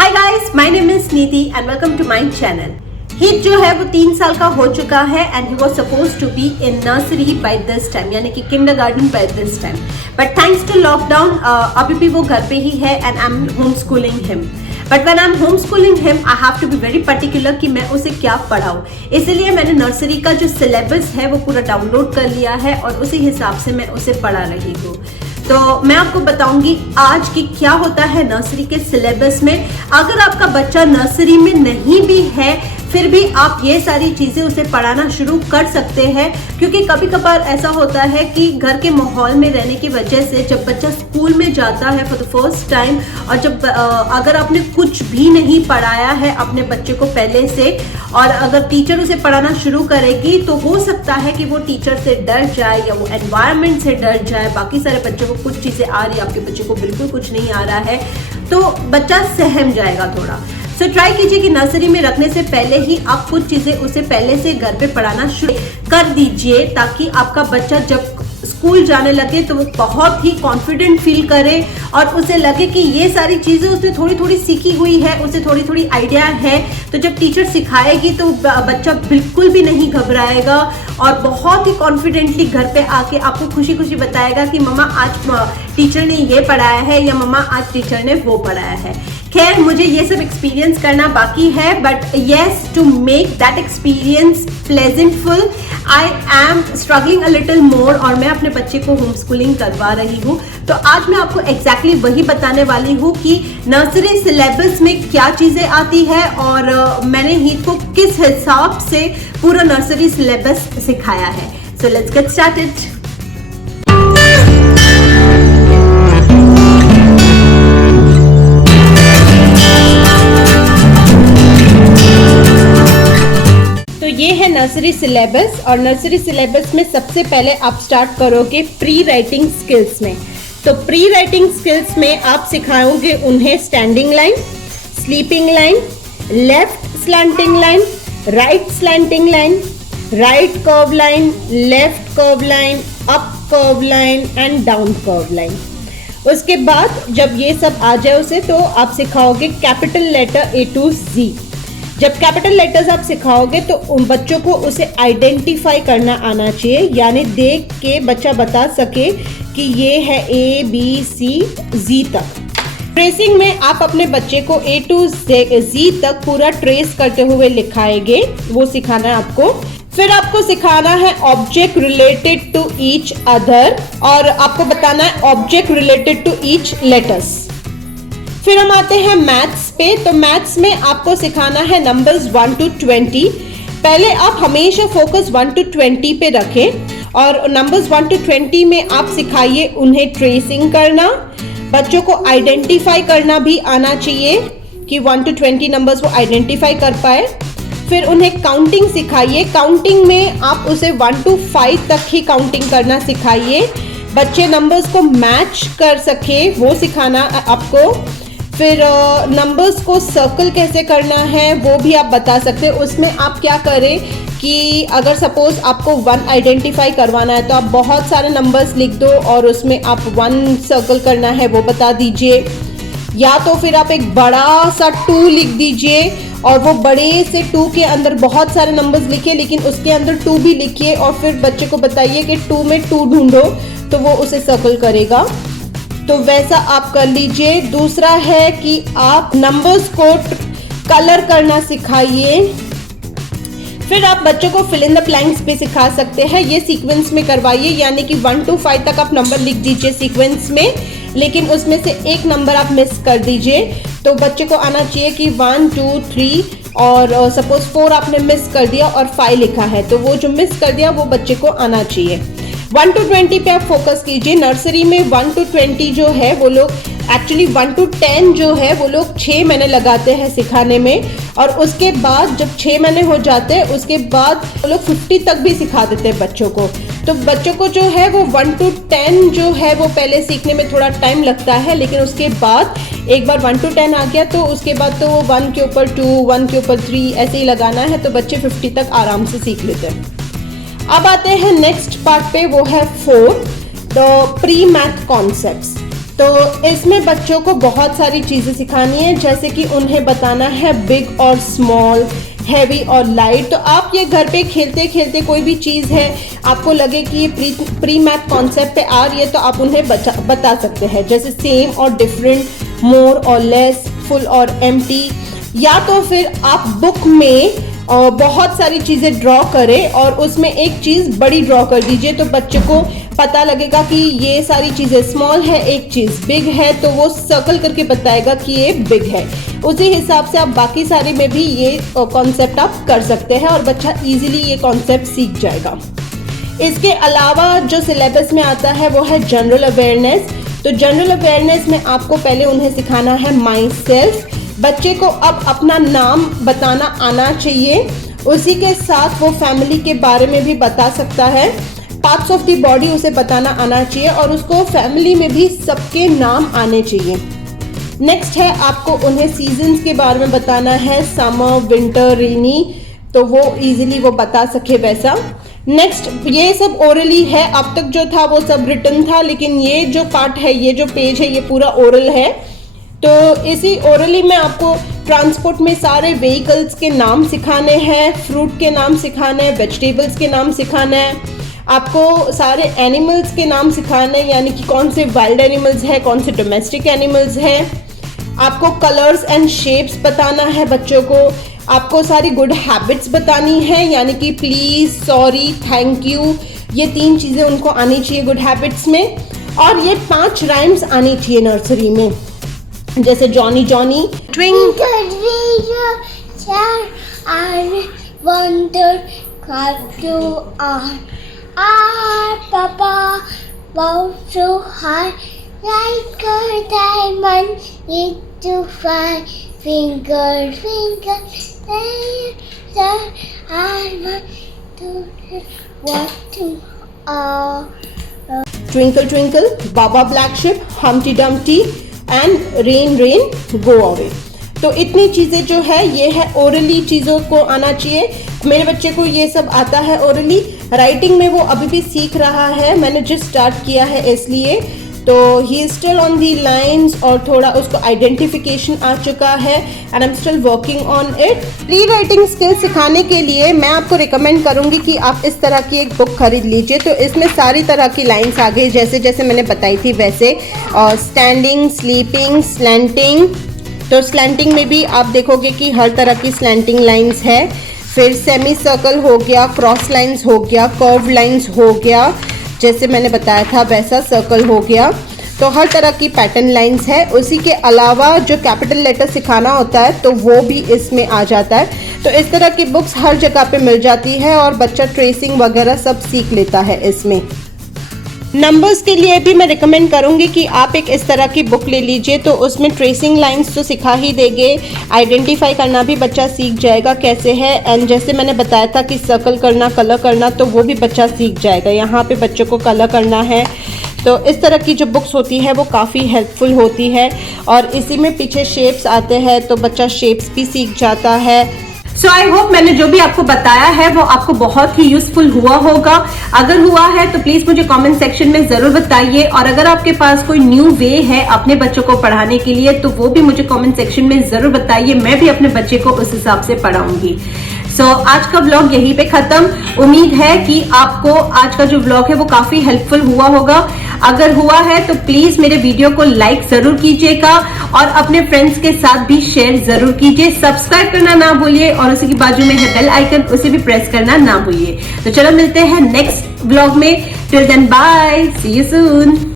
Hi guys, my name is Niti and welcome to my channel. हित जो है वो 3 साल का हो चुका है and he was supposed to be in nursery by this time, यानी कि kindergarten by this time, but thanks to lockdown अभी भी वो घर पे ही है and I am home schooling him. But when I am home schooling him I have to be very particular कि मैं उसे क्या पढ़ाऊँ। इसलिए मैंने नर्सरी का जो सिलेबस है वो पूरा डाउनलोड कर लिया है और उसी हिसाब से मैं उसे पढ़ा रही हूँ। तो मैं आपको बताऊंगी आज की क्या होता है नर्सरी के सिलेबस में। अगर आपका बच्चा नर्सरी में नहीं भी है फिर भी आप ये सारी चीज़ें उसे पढ़ाना शुरू कर सकते हैं, क्योंकि कभी कभार ऐसा होता है कि घर के माहौल में रहने की वजह से जब बच्चा स्कूल में जाता है फॉर द फर्स्ट टाइम और जब अगर आपने कुछ भी नहीं पढ़ाया है अपने बच्चे को पहले से और अगर टीचर उसे पढ़ाना शुरू करेगी तो हो सकता है कि वो टीचर से डर जाए या वो एनवायरनमेंट से डर जाए। बाकी सारे बच्चों को कुछ चीज़ें आ रही है, आपके बच्चे को बिल्कुल कुछ नहीं आ रहा है, तो बच्चा सहम जाएगा थोड़ा। सो ट्राई कीजिए कि नर्सरी में रखने से पहले ही आप कुछ चीज़ें उसे पहले से घर पे पढ़ाना शुरू कर दीजिए, ताकि आपका बच्चा जब स्कूल जाने लगे तो वो बहुत ही कॉन्फिडेंट फील करे और उसे लगे कि ये सारी चीज़ें उसने थोड़ी थोड़ी सीखी हुई है, उसे थोड़ी थोड़ी आइडिया है। तो जब टीचर सिखाएगी तो बच्चा बिल्कुल भी नहीं घबराएगा और बहुत ही कॉन्फिडेंटली घर पे आके आपको खुशी खुशी बताएगा कि मम्मा आज टीचर ने ये पढ़ाया है या मम्मा आज टीचर ने वो पढ़ाया है। खैर, मुझे ये सब एक्सपीरियंस करना बाकी है, but yes, to make that experience pleasantful I am struggling a little more और मैं अपने बच्चे को होम स्कूलिंग करवा रही हूँ। तो आज मैं आपको एग्जैक्टली वही बताने वाली हूँ कि नर्सरी सिलेबस में क्या चीज़ें आती है और मैंने हित को किस हिसाब से पूरा नर्सरी सिलेबस सिखाया है। So let's get started. ये है नर्सरी सिलेबस और नर्सरी सिलेबस में सबसे पहले आप स्टार्ट करोगे प्री राइटिंग स्किल्स में। तो प्री राइटिंग स्किल्स में आप सिखाओगे उन्हें standing line, sleeping line, left slanting line, right slanting line, right curve line, left curve line, up curve line and down curve line. उसके बाद जब ये सब आ जाए उसे तो आप सिखाओगे capital letter A to Z। जब कैपिटल लेटर्स आप सिखाओगे तो उन बच्चों को उसे आइडेंटिफाई करना आना चाहिए, यानी देख के बच्चा बता सके कि ये है ABCZ तक। ट्रेसिंग में आप अपने बच्चे को A to Z तक पूरा ट्रेस करते हुए लिखाएंगे, वो सिखाना है आपको। फिर आपको सिखाना है object related to each other और आपको बताना है object related to each letters. फिर हम आते हैं मैथ्स पे। तो मैथ्स में आपको सिखाना है नंबर्स 1 to 20। पहले आप हमेशा फोकस 1 to 20 पे रखें और नंबर्स 1 to 20 में आप सिखाइए उन्हें ट्रेसिंग करना, बच्चों को आइडेंटिफाई करना भी आना चाहिए कि 1 to 20 नंबर्स वो आइडेंटिफाई कर पाए। फिर उन्हें काउंटिंग सिखाइए। काउंटिंग में आप उसे 1 to 5 तक ही काउंटिंग करना सिखाइए, बच्चे नंबर्स को मैच कर सके वो सिखाना आपको। फिर नंबर्स को सर्कल कैसे करना है वो भी आप बता सकते हैं। उसमें आप क्या करें कि अगर सपोज आपको 1 आइडेंटिफाई करवाना है तो आप बहुत सारे नंबर्स लिख दो और उसमें आप 1 सर्कल करना है वो बता दीजिए, या तो फिर आप एक बड़ा सा 2 लिख दीजिए और वो बड़े से 2 के अंदर बहुत सारे नंबर्स लिखिए लेकिन उसके अंदर 2 भी लिखिए और फिर बच्चे को बताइए कि 2 में 2 ढूंढो तो वो उसे सर्कल करेगा। तो वैसा आप कर लीजिए। दूसरा है कि आप नंबर्स को कलर करना सिखाइए। फिर आप बच्चों को फिल इन द ब्लैंक्स भी सिखा सकते हैं, ये सीक्वेंस में करवाइए, यानी कि 1 to 5 तक आप नंबर लिख दीजिए सीक्वेंस में, लेकिन उसमें से एक नंबर आप मिस कर दीजिए। तो बच्चे को आना चाहिए कि 1 2 3 और सपोज 4 आपने मिस कर दिया और 5 लिखा है तो वो जो मिस कर दिया वो बच्चे को आना चाहिए। 1 to 20 पे आप फोकस कीजिए। नर्सरी में 1 to 20 जो है वो लोग एक्चुअली 1 to 10 जो है वो लोग 6 महीने लगाते हैं सिखाने में और उसके बाद जब 6 महीने हो जाते हैं उसके बाद वो लोग 50 तक भी सिखा देते हैं बच्चों को। तो बच्चों को जो है वो 1 to 10 जो है वो पहले सीखने में थोड़ा टाइम लगता है, लेकिन उसके बाद एक बार 1 to 10 आ गया तो उसके बाद तो वो 1 के ऊपर 2, 1 के ऊपर 3 ऐसे ही लगाना है तो बच्चे 50 तक आराम से सीख लेते हैं। अब आते हैं नेक्स्ट पार्ट पे, वो है 4 द प्री मैथ कॉन्सेप्ट्स। तो इसमें बच्चों को बहुत सारी चीज़ें सिखानी है, जैसे कि उन्हें बताना है बिग और स्मॉल, हैवी और लाइट। तो आप ये घर पे खेलते खेलते कोई भी चीज़ है आपको लगे कि ये प्री मैथ कॉन्सेप्ट पे आ रही है, तो आप उन्हें बता सकते हैं, जैसे सेम और डिफरेंट, मोर और लेस, फुल और एम्प्टी। या तो फिर आप बुक में बहुत सारी चीज़ें ड्रॉ करें और उसमें एक चीज़ बड़ी ड्रॉ कर दीजिए, तो बच्चे को पता लगेगा कि ये सारी चीज़ें स्मॉल है, एक चीज़ बिग है, तो वो सर्कल करके बताएगा कि ये बिग है। उसी हिसाब से आप बाकी सारे में भी ये कॉन्सेप्ट आप कर सकते हैं और बच्चा इजीली ये कॉन्सेप्ट सीख जाएगा। इसके अलावा जो सिलेबस में आता है वो है जनरल अवेयरनेस। तो जनरल अवेयरनेस में आपको पहले उन्हें सिखाना है माई सेल्फ। बच्चे को अब अपना नाम बताना आना चाहिए, उसी के साथ वो फैमिली के बारे में भी बता सकता है, पार्ट्स ऑफ द बॉडी उसे बताना आना चाहिए और उसको फैमिली में भी सबके नाम आने चाहिए। नेक्स्ट है आपको उन्हें सीजन्स के बारे में बताना है, समर, विंटर, रेनी, तो वो इजीली वो बता सके वैसा। नेक्स्ट ये सब ओरली है, अब तक जो था वो सब रिटन था, लेकिन ये जो पार्ट है, ये जो पेज है, ये पूरा ओरल है। तो इसी ओरली में आपको ट्रांसपोर्ट में सारे व्हीकल्स के नाम सिखाने हैं, फ्रूट के नाम सिखाने हैं, वेजिटेबल्स के नाम सिखाने हैं, आपको सारे एनिमल्स के नाम सिखाने हैं, यानी कि कौन से वाइल्ड एनिमल्स हैं, कौन से डोमेस्टिक एनिमल्स हैं। आपको कलर्स एंड शेप्स बताना है बच्चों को। आपको सारी गुड हैबिट्स बतानी है, यानी कि प्लीज़, सॉरी, थैंक यू, ये 3 चीज़ें उनको आनी चाहिए गुड हैबिट्स में। और ये 5 राइम्स आनी चाहिए नर्सरी में, जैसे Johnny Johnny, twinkle wonder craft on our papa bowed so high like a diamond need to fly finger finger there I want to what to twinkle twinkle baba black sheep humpty dumpty and rain rain go away। तो इतनी चीज़ें जो है ये है orally चीज़ों को आना चाहिए। मेरे बच्चे को ये सब आता है ओरली। राइटिंग में वो अभी भी सीख रहा है, मैंने जस्ट स्टार्ट किया है इसलिए, तो he is still on the lines और थोड़ा उसको आइडेंटिफिकेशन आ चुका है and I am still working on it. Pre writing skill सिखाने के लिए मैं आपको रिकमेंड करूंगी कि आप इस तरह की एक बुक खरीद लीजिए। तो इसमें सारी तरह की लाइन्स आ गई, जैसे जैसे मैंने बताई थी वैसे, और स्टैंडिंग, स्लीपिंग, स्लैंटिंग। तो स्लैंटिंग में भी आप देखोगे कि हर तरह की स्लैंटिंग लाइंस है। फिर सेमी सर्कल हो गया, क्रॉस लाइंस हो गया, कर्व लाइंस हो गया, जैसे मैंने बताया था वैसा सर्कल हो गया। तो हर तरह की पैटर्न लाइंस है। उसी के अलावा जो कैपिटल लेटर सिखाना होता है तो वो भी इसमें आ जाता है। तो इस तरह की बुक्स हर जगह पे मिल जाती है और बच्चा ट्रेसिंग वगैरह सब सीख लेता है इसमें। नंबर्स के लिए भी मैं रिकमेंड करूंगी कि आप एक इस तरह की बुक ले लीजिए, तो उसमें ट्रेसिंग लाइंस तो सिखा ही देंगे, आइडेंटिफाई करना भी बच्चा सीख जाएगा कैसे है। एंड जैसे मैंने बताया था कि सर्कल करना, कलर करना, तो वो भी बच्चा सीख जाएगा। यहाँ पे बच्चों को कलर करना है, तो इस तरह की जो बुक्स होती है वो काफ़ी हेल्पफुल होती है। और इसी में पीछे शेप्स आते हैं तो बच्चा शेप्स भी सीख जाता है। सो आई होप मैंने जो भी आपको बताया है वो आपको बहुत ही यूजफुल हुआ होगा। अगर हुआ है तो प्लीज मुझे कमेंट सेक्शन में जरूर बताइए, और अगर आपके पास कोई न्यू वे है अपने बच्चों को पढ़ाने के लिए तो वो भी मुझे कमेंट सेक्शन में जरूर बताइए, मैं भी अपने बच्चे को उस हिसाब से पढ़ाऊंगी। सो आज का व्लॉग यहीं पे खत्म। उम्मीद है कि आपको आज का जो व्लॉग है वो काफी हेल्पफुल हुआ होगा। अगर हुआ है तो प्लीज मेरे वीडियो को लाइक जरूर कीजिएगा और अपने फ्रेंड्स के साथ भी शेयर जरूर कीजिए। सब्सक्राइब करना ना भूलिए और उसी की बाजू में है बेल आइकन, उसे भी प्रेस करना ना भूलिए। तो चलो मिलते हैं नेक्स्ट व्लॉग में। Till then bye, see you soon.